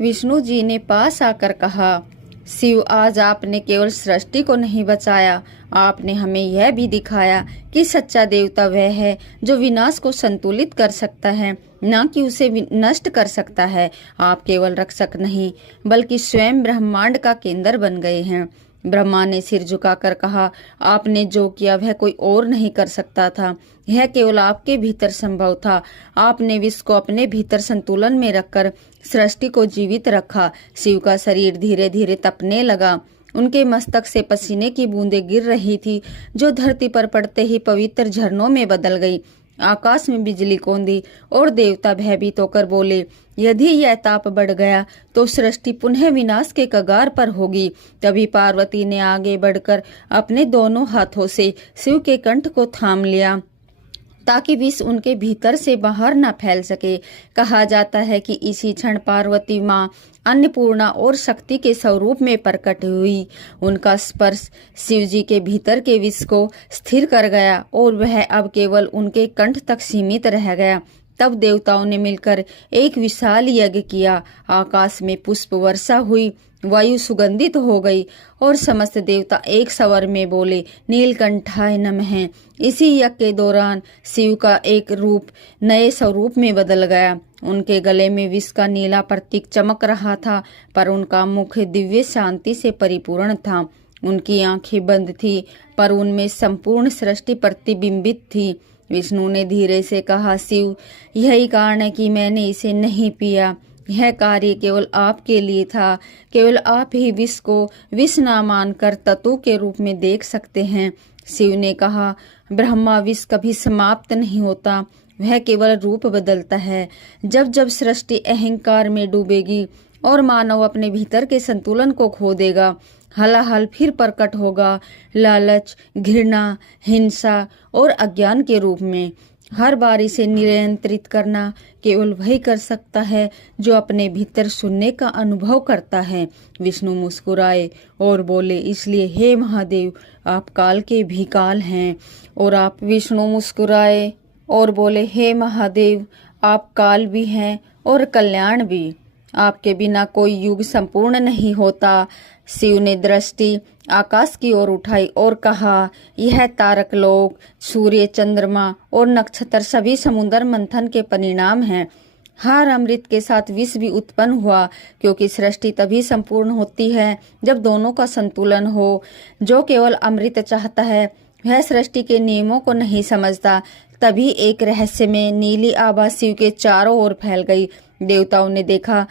विष्णु जी ने पास आकर कहा, शिव, आज आपने केवल सृष्टि को नहीं बचाया, आपने हमें यह भी दिखाया कि सच्चा देवता वह है जो विनाश को संतुलित कर सकता है, न कि उसे नष्ट कर सकता है। आप केवल रक्षक नहीं बल्कि स्वयं ब्रह्मांड का केंद्र बन गए हैं। ब्रह्मा ने सिर झुकाकर कहा, आपने जो किया वह कोई और नहीं कर सकता था, यह केवल आपके भीतर संभव था। आपने विश्व को अपने भीतर संतुलन में रखकर सृष्टि को जीवित रखा। शिव का शरीर धीरे धीरे तपने लगा। उनके मस्तक से पसीने की बूंदें गिर रही थी, जो धरती पर पड़ते ही पवित्र झरनों में बदल गई। आकाश में बिजली कौंधी और देवता भयभीत होकर बोले, यदि यह ताप बढ़ गया तो सृष्टि पुनः विनाश के कगार पर होगी। तभी पार्वती ने आगे बढ़कर अपने दोनों हाथों से शिव के कंठ को थाम लिया ताकि विष उनके भीतर से बाहर न फैल सके। कहा जाता है कि इसी क्षण पार्वती माँ अन्नपूर्णा और शक्ति के स्वरूप में प्रकट हुई। उनका स्पर्श शिव जी के भीतर के विष को स्थिर कर गया और वह अब केवल उनके कंठ तक सीमित रह गया। तब देवताओं ने मिलकर एक विशाल यज्ञ किया। आकाश में पुष्प वर्षा हुई, वायु सुगंधित हो गई और समस्त देवता एक स्वर में बोले, नीलकंठाय नमः। इसी यज्ञ के दौरान शिव का एक रूप नए स्वरूप में बदल गया। उनके गले में विष का नीला प्रतीक चमक रहा था, पर उनका मुख दिव्य शांति से परिपूर्ण था। उनकी आंखें बंद थी, पर उनमें संपूर्ण सृष्टि प्रतिबिंबित थी। विष्णु ने धीरे से कहा, शिव, यही कारण है कि मैंने इसे नहीं पिया। यह कार्य केवल आपके लिए था। केवल आप ही विष को विष न मानकर तत्व के रूप में देख सकते हैं। शिव ने कहा, ब्रह्मा, विष कभी समाप्त नहीं होता, वह केवल रूप बदलता है। जब जब सृष्टि अहंकार में डूबेगी और मानव अपने भीतर के संतुलन को खो देगा, हलाहल फिर प्रकट होगा, लालच, घृणा, हिंसा और अज्ञान के रूप में। हर बार इसे नियंत्रित करना केवल वही कर सकता है जो अपने भीतर सुनने का अनुभव करता है। विष्णु मुस्कुराए और बोले, इसलिए हे महादेव, आप काल के भी काल हैं। और आप विष्णु मुस्कुराए और बोले, हे महादेव, आप काल भी हैं और कल्याण भी। आपके बिना कोई युग संपूर्ण नहीं होता। शिव ने दृष्टि आकाश की ओर उठाई और कहा, यह तारक लोक, सूर्य, चंद्रमा और नक्षत्र सभी समुद्र मंथन के परिणाम हैं। हर अमृत के साथ विष भी उत्पन्न हुआ, क्योंकि सृष्टि तभी संपूर्ण होती है जब दोनों का संतुलन हो। जो केवल अमृत चाहता है वह सृष्टि के नियमों को नहीं समझता। तभी एक रहस्य में नीली आभा शिव के चारों ओर फैल गई। देवताओं ने देखा